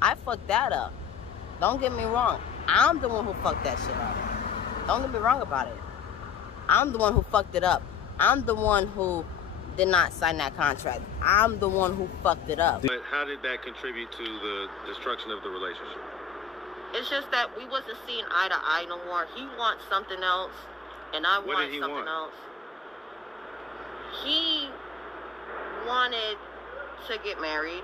I fucked that up. Don't get me wrong. I'm the one who fucked that shit up. Don't get me wrong about it. I'm the one who fucked it up. I'm the one who did not sign that contract. I'm the one who fucked it up. But how did that contribute to the destruction of the relationship? It's just that we wasn't seeing eye to eye no more. He wants something else, and I want something else. He wanted to get married,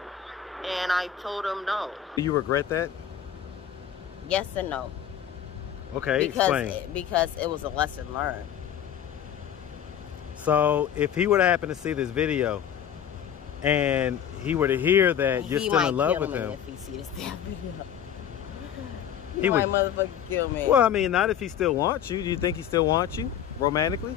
and I told him no. Do you regret that? Yes and no. Okay, explain. Because it was a lesson learned. So if he were to happen to see this video and he were to hear that you're still in love with him. If he see this damn video. He might would motherfucking kill me. Well, I mean, not if he still wants you. Do you think he still wants you romantically?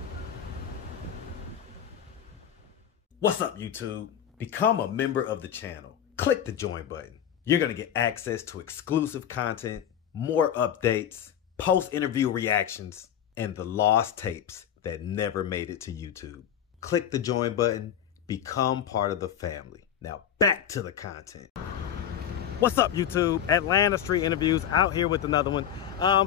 What's up, YouTube? Become a member of the channel. Click the join button. You're going to get access to exclusive content, more updates, post-interview reactions, and the lost tapes that never made it to YouTube. Click the join button. Become part of the family. Now back to the content. What's up, YouTube? Atlanta Street Interviews out here with another one.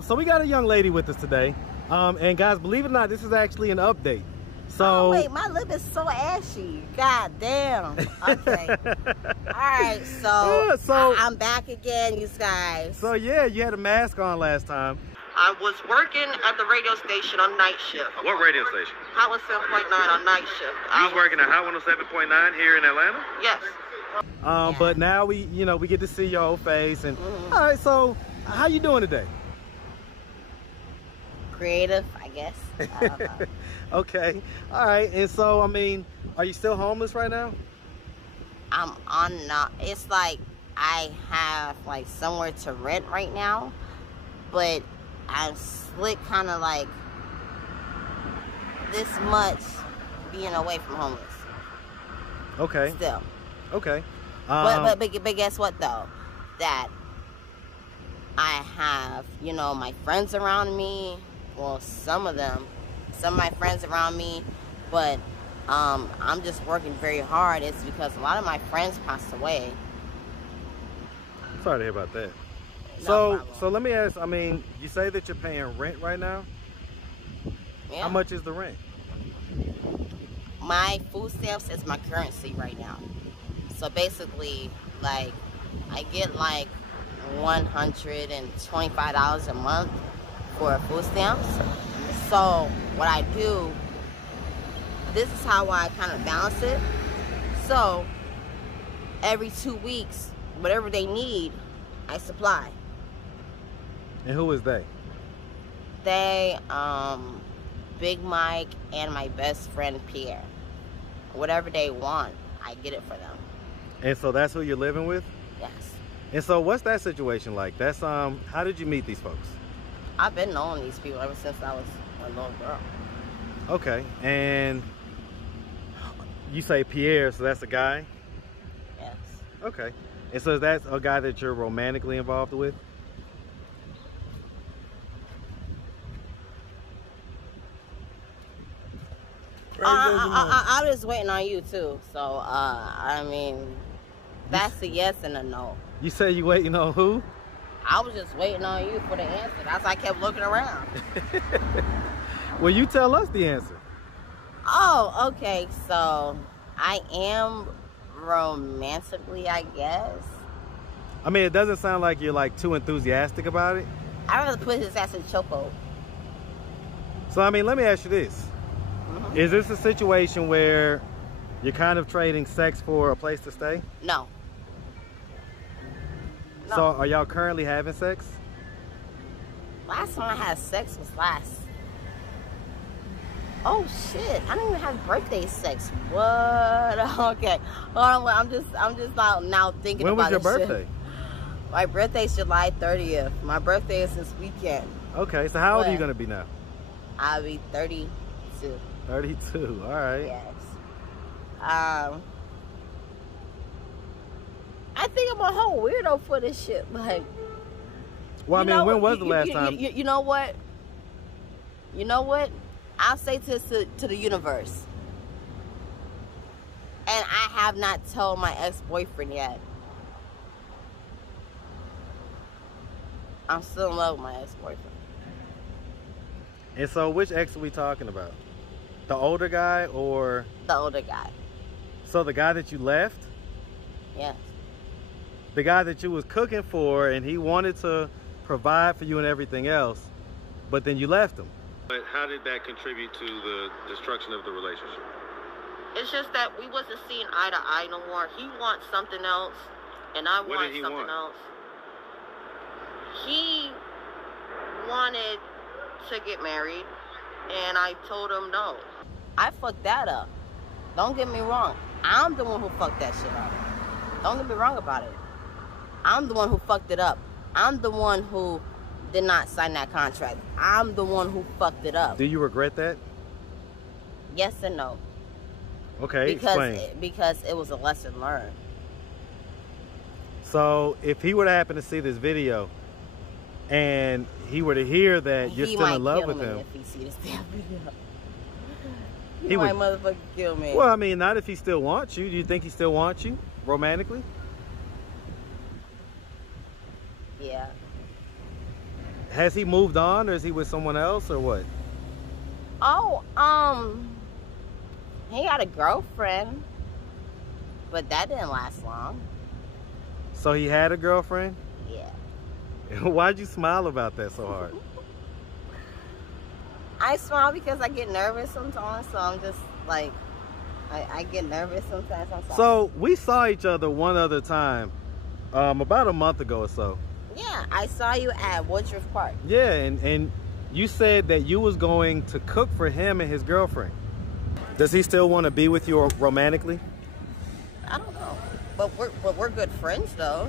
So we got a young lady with us today. And guys, believe it or not, this is actually an update. So oh, wait, my lip is so ashy. God damn. Okay. All right, so I'm back again, you guys. So yeah, you had a mask on last time. I was working at the radio station on night shift. What radio station? Hot 107.9 on night shift. You was working at Hot 107.9 here in Atlanta? Yes. Yeah. But now we get to see your whole face. And all right, so how you doing today? Creative, I guess. I don't know. Okay. All right. And so, I mean, are you still homeless right now? I'm on. It's like I have like somewhere to rent right now, but I'm slick, kind of like this much being away from homeless. Okay. Still. Okay. But guess what though? That I have, my friends around me. Well, some of my friends around me, but I'm just working very hard. It's because a lot of my friends passed away. Sorry to hear about that. No so let me ask, I mean, you say that you're paying rent right now? Yeah. How much is the rent? My food stamps is my currency right now. So basically, like, I get like $125 a month for food stamps. So what I do, this is how I kind of balance it. So every 2 weeks, whatever they need, I supply. And who is they? They, Big Mike and my best friend Pierre. Whatever they want, I get it for them. And so that's who you're living with? Yes. And so what's that situation like? That's how did you meet these folks? I've been knowing these people ever since I was a little girl. Okay. And you say Pierre, so that's a guy? Yes. Okay. And so is that a guy that you're romantically involved with? I'm just waiting on you too. So, I mean, that's a yes and a no. You say you waiting on who? I was just waiting on you for the answer. That's why I kept looking around. Well, you tell us the answer. Oh, okay. So, I am romantically, I guess. I mean, it doesn't sound like you're like too enthusiastic about it. I'd rather put his ass in chokehold. So, I mean, let me ask you this. Is this a situation where you're kind of trading sex for a place to stay? No. So are y'all currently having sex? Last time I had sex was last. Oh shit! I didn't even have birthday sex. What? Okay. Hold on. I'm just now thinking about it. When was your birthday? Shit. My birthday's July 30th. My birthday is this weekend. Okay. So how old are you gonna be now? I'll be 32. 32. All right. Yes. I think I'm a whole weirdo for this shit. Like, well, I mean, when was the last time? You know what? You know what? I'll say to the universe. And I have not told my ex-boyfriend yet. I'm still in love with my ex-boyfriend. And so which ex are we talking about? The older guy or? The older guy. So the guy that you left? Yes. The guy that you was cooking for and he wanted to provide for you and everything else, but then you left him. But how did that contribute to the destruction of the relationship? It's just that we wasn't seeing eye to eye no more. He wants something else, and I What want did he something want? else. He wanted to get married, and I told him no. I fucked that up. Don't get me wrong. I'm the one who fucked that shit up. Don't get me wrong about it. I'm the one who fucked it up. I'm the one who did not sign that contract. I'm the one who fucked it up. Do you regret that? Yes and no. Okay, explain. Because it was a lesson learned. So if he were to happen to see this video and he were to hear that you're still in love with him, if he see this damn video. He might would motherfucking kill me. Well, I mean, not if he still wants you. Do you think he still wants you romantically? Yeah. Has he moved on, or is he with someone else, or what? Oh, he got a girlfriend, but that didn't last long. So he had a girlfriend? Yeah. Why'd you smile about that so hard? I smile because I get nervous sometimes, so I'm just like, I get nervous sometimes. I'm sorry. So we saw each other one other time, about a month ago or so. Yeah, I saw you at Woodruff Park. Yeah, and you said that you was going to cook for him and his girlfriend. Does he still want to be with you romantically? I don't know, but we're good friends though.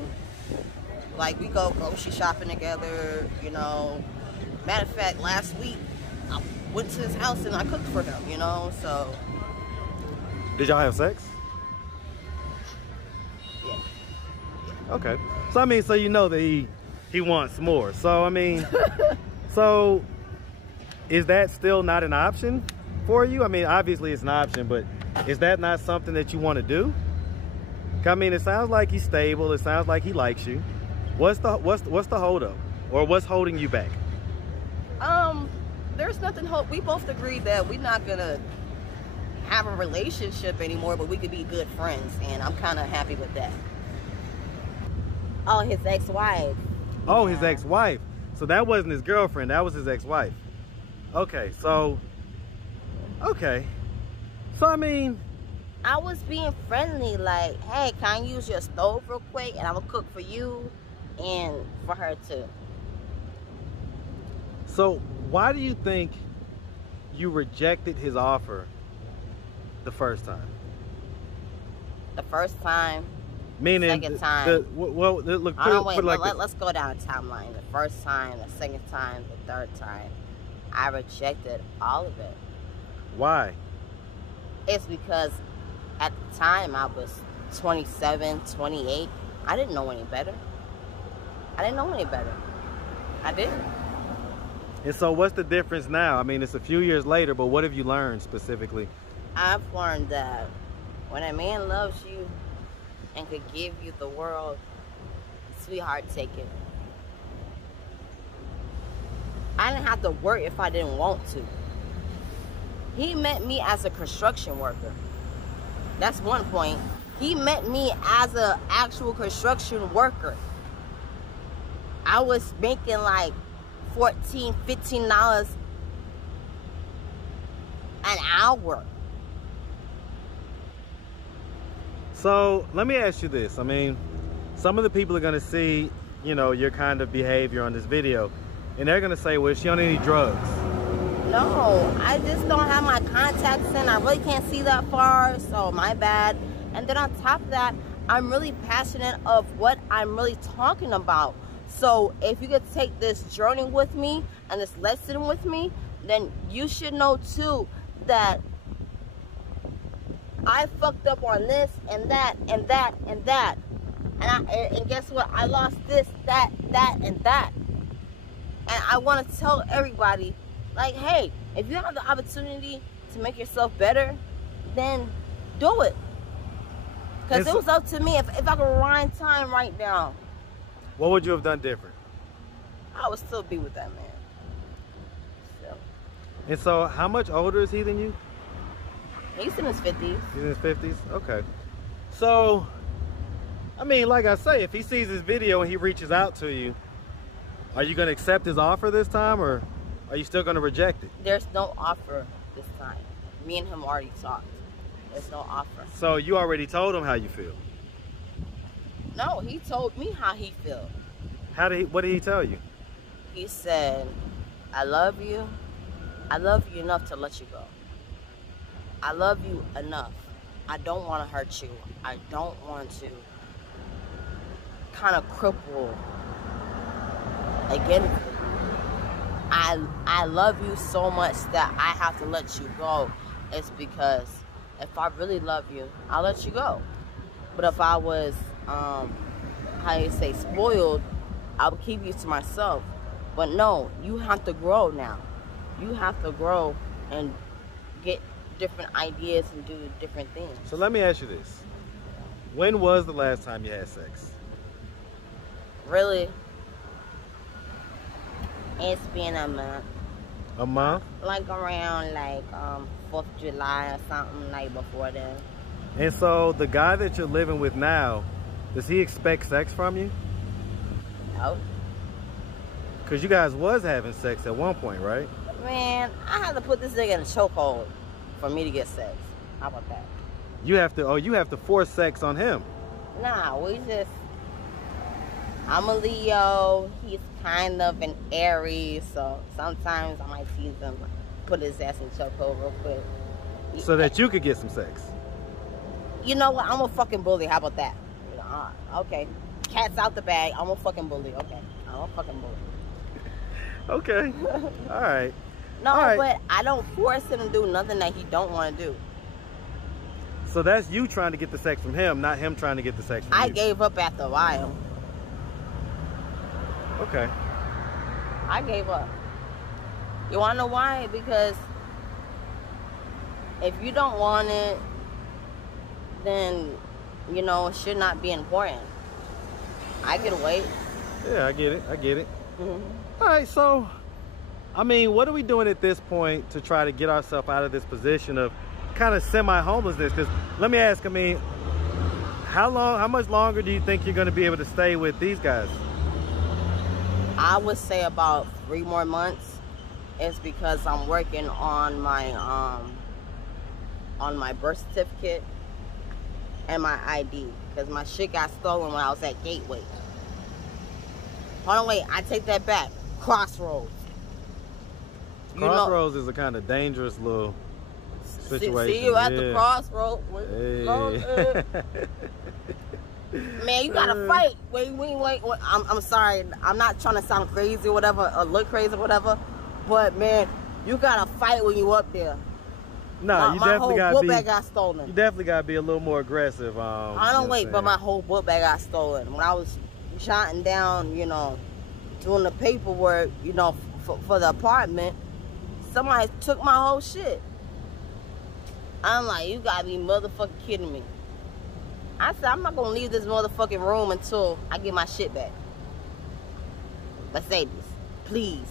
Like we go grocery shopping together, you know. Matter of fact, last week I went to his house and I cooked for him, you know. So. Did y'all have sex? Yeah. Okay. So I mean, so you know that he wants more. So I mean, so is that still not an option for you? I mean, obviously it's an option, but is that not something that you want to do? I mean, it sounds like he's stable. It sounds like he likes you. What's the hold up, or what's holding you back? There's nothing. We both agreed that we're not gonna have a relationship anymore, but we could be good friends, and I'm kind of happy with that. Oh, his ex-wife. Oh, his ex-wife. So that wasn't his girlfriend. That was his ex-wife. Okay, so. Okay. So I mean. I was being friendly, like, hey, can I use your stove real quick, and I will cook for you and for her too. So why do you think you rejected his offer the first time? The first time. Meaning, second time. Look, let's go down the timeline. The first time, the second time, the third time. I rejected all of it. Why? It's because at the time I was 27, 28. I didn't know any better. I didn't. And so what's the difference now? I mean, it's a few years later, but what have you learned specifically? I've learned that when a man loves you and could give you the world, sweetheart, take it. I didn't have to work if I didn't want to. He met me as a construction worker. That's one point. He met me as an actual construction worker. I was making like $14, $15 an hour. So let me ask you this. I mean, some of the people are going to see, you know, your kind of behavior on this video, and they're going to say, well, is she on any drugs? No, I just don't have my contacts in. I really can't see that far, so my bad. And then on top of that, I'm really passionate of what I'm really talking about. So if you could take this journey with me and this lesson with me, then you should know too that I fucked up on this and that and that and that. And guess what? I lost this, that, and that. And I want to tell everybody, like, hey, if you have the opportunity to make yourself better, then do it. Because it was up to me. If I could rewind time right now. What would you have done different? I would still be with that man. So. And so, how much older is he than you? He's in his 50s. He's in his 50s? Okay. So, I mean, like I say, if he sees this video and he reaches out to you, are you going to accept his offer this time, or are you still going to reject it? There's no offer this time. Me and him already talked. There's no offer. So you already told him how you feel? No, he told me how he feels. What did he tell you? He said, I love you. I love you enough to let you go. I love you enough. I don't want to hurt you. I don't want to kind of cripple again. I love you so much that I have to let you go. It's because if I really love you, I'll let you go. But if I was, how you say, spoiled, I would keep you to myself. But no, you have to grow now. You have to grow and get different ideas and do different things. So let me ask you this. When was the last time you had sex? Really? It's been a month. A month? Like around 4th of July or something, like before then. And so the guy that you're living with now, does he expect sex from you? No. Because you guys was having sex at one point, right? Man, I had to put this nigga in a chokehold for me to get sex. How about that? You have to force sex on him. Nah, I'm a Leo. He's kind of an Aries, so sometimes I might tease him, put his ass in chokehold real quick. So that you could get some sex. You know what? I'm a fucking bully. How about that? Okay. Cat's out the bag. I'm a fucking bully. Okay. I'm a fucking bully. Okay. All right. No, All right. But I don't force him to do nothing that he don't want to do. So that's you trying to get the sex from him, not him trying to get the sex from you. I gave up after a while. Okay. I gave up. You want to know why? Because if you don't want it, then, it should not be important. I can wait. Yeah, I get it. Mm-hmm. All right, so, I mean, what are we doing at this point to try to get ourselves out of this position of kind of semi-homelessness? Because let me ask, I mean, how much longer do you think you're going to be able to stay with these guys? I would say about 3 more months. It's because I'm working on my birth certificate and my ID, because my shit got stolen when I was at Gateway. Hold on, wait, I take that back. Crossroads. Crossroads is a kind of dangerous little situation. See you at the crossroads. Hey. Man, you gotta fight. Wait. I'm sorry. I'm not trying to sound crazy or whatever, or look crazy or whatever. But man, you gotta fight when you up there. No, my whole book bag got stolen. You definitely gotta be a little more aggressive. I don't wait, but my whole book bag got stolen when I was jotting down, doing the paperwork, for the apartment. Somebody took my whole shit. I'm like, you gotta be motherfucking kidding me. I said, I'm not gonna leave this motherfucking room until I get my shit back. Mercedes, please,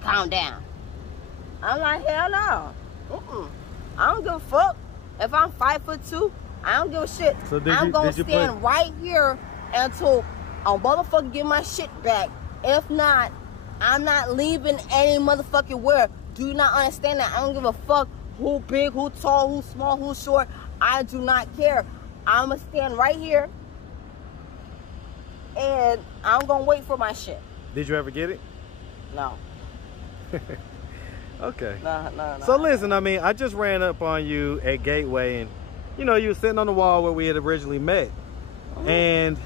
calm down. I'm like, hell no. I don't give a fuck. If I'm 5'2", I don't give a shit. So I'm gonna stand right here until I motherfucking get my shit back. If not, I'm not leaving any motherfucking where. Do you not understand that? I don't give a fuck who big, who tall, who small, who short. I do not care. I'm gonna stand right here and I'm gonna wait for my shit. Did you ever get it? No. Okay. No. So listen, I mean, I just ran up on you at Gateway, and you were sitting on the wall where we had originally met. And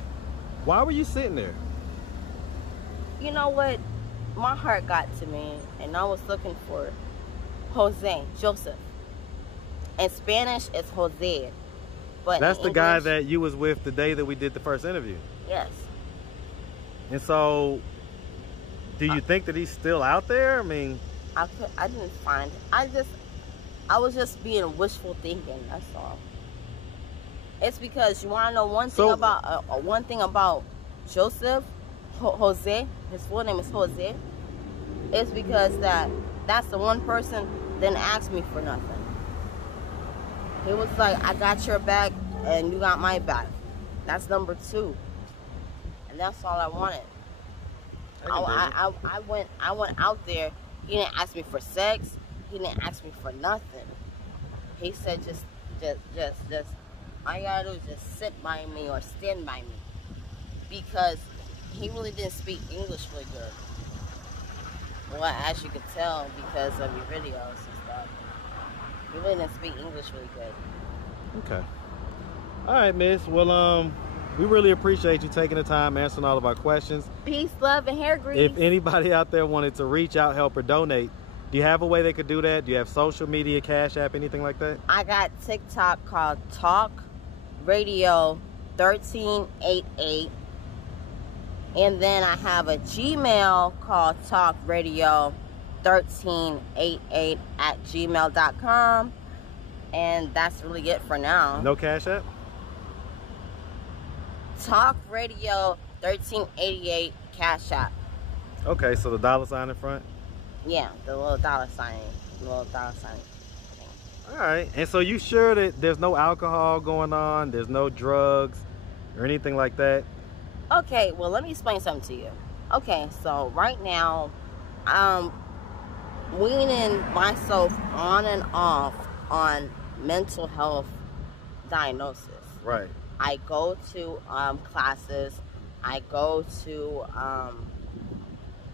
why were you sitting there? You know what? My heart got to me, and I was looking for Joseph. In Spanish, it's Jose. But that's in the guy English, that you was with the day that we did the first interview. Yes. And so, do you think that he's still out there? I mean, I didn't find it. I was just being wishful thinking. That's all. It's because you want to know one thing about Joseph. Jose, his full name is Jose, is because that's the one person that didn't ask me for nothing. He was like, I got your back and you got my back. That's number 2. And that's all I wanted. I went out there. He didn't ask me for sex. He didn't ask me for nothing. He said just all you gotta do is just sit by me or stand by me. Because he really didn't speak English really good. Well, as you could tell because of your videos and stuff. He really didn't speak English really good. Okay. All right, miss. Well, we really appreciate you taking the time answering all of our questions. Peace, love, and hair grease. If anybody out there wanted to reach out, help, or donate, do you have a way they could do that? Do you have social media, Cash App, anything like that? I got TikTok called Talk Radio 1388. And then I have a Gmail called Talk Radio 1388 at gmail.com. And that's really it for now. No Cash App? Talk Radio 1388 Cash App. Okay, so the $ in front? Yeah, the little dollar sign. All right, and so you sure that there's no alcohol going on, there's no drugs or anything like that? Okay, well, let me explain something to you. Okay, so right now, I'm weaning myself on and off on mental health diagnosis. Right. I go to classes. I go to,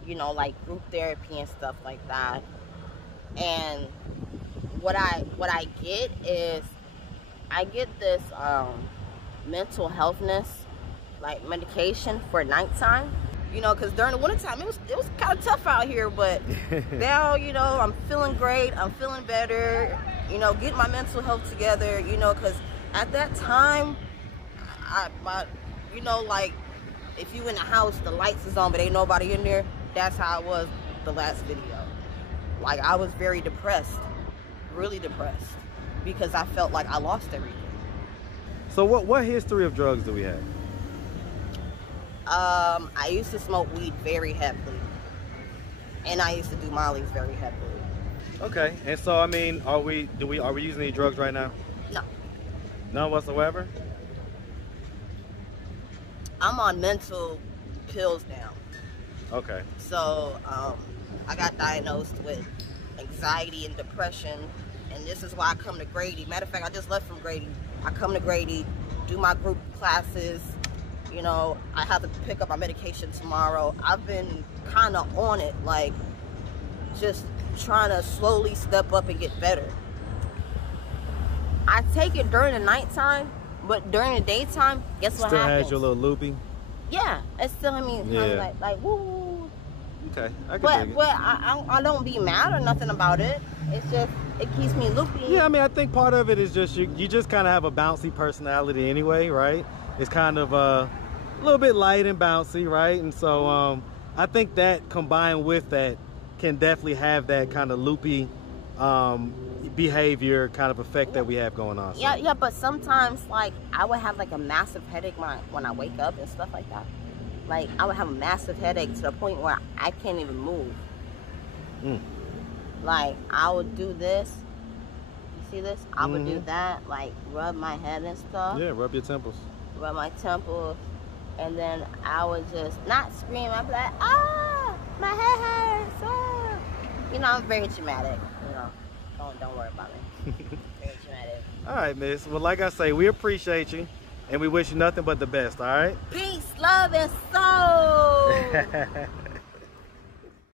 you know, like group therapy and stuff like that. And what I get is, I get this mental healthness, like medication for nighttime. You know, because during the wintertime, it was kind of tough out here. But now, you know, I'm feeling great. I'm feeling better. You know, getting my mental health together. You know, because at that time, you know, like, if you in the house, the lights is on, but ain't nobody in there. That's how it was the last video. Like, I was very depressed, really depressed, because I felt like I lost everything. So what history of drugs do we have? I used to smoke weed very heavily, and I used to do mollies very heavily. Okay, and so I mean, are we using any drugs right now? No. None whatsoever? I'm on mental pills now. Okay. So, I got diagnosed with anxiety and depression, and this is why I come to Grady. Matter of fact, I just left from Grady. I come to Grady, do my group classes. You know, I have to pick up my medication tomorrow. I've been kind of on it, like, just trying to slowly step up and get better. I take it during the nighttime, but during the daytime, guess what happens? Still has your little loopy? Yeah, it's still, I mean, kind of like, woo. Okay, I can dig it. But I don't be mad or nothing about it. It's just, it keeps me loopy. Yeah, I mean, I think part of it is just you just kind of have a bouncy personality anyway, right? It's kind of a little bit light and bouncy, right? And so I think that combined with that can definitely have that kind of loopy behavior kind of effect that we have going on. So. Yeah, but sometimes, like, I would have like a massive headache when I wake up and stuff like that. Like, I would have a massive headache to the point where I can't even move. Like, I would do this. You see this? I would do that, like, rub my head and stuff. Yeah, rub your temples. Rub my temples. And then I would just not scream. I'd be like, ah, my head hurts. Ah. You know, I'm very traumatic. You know, don't worry about me. Very traumatic. All right, miss. Well, like I say, we appreciate you, and we wish you nothing but the best, all right? Peace, love, and soul.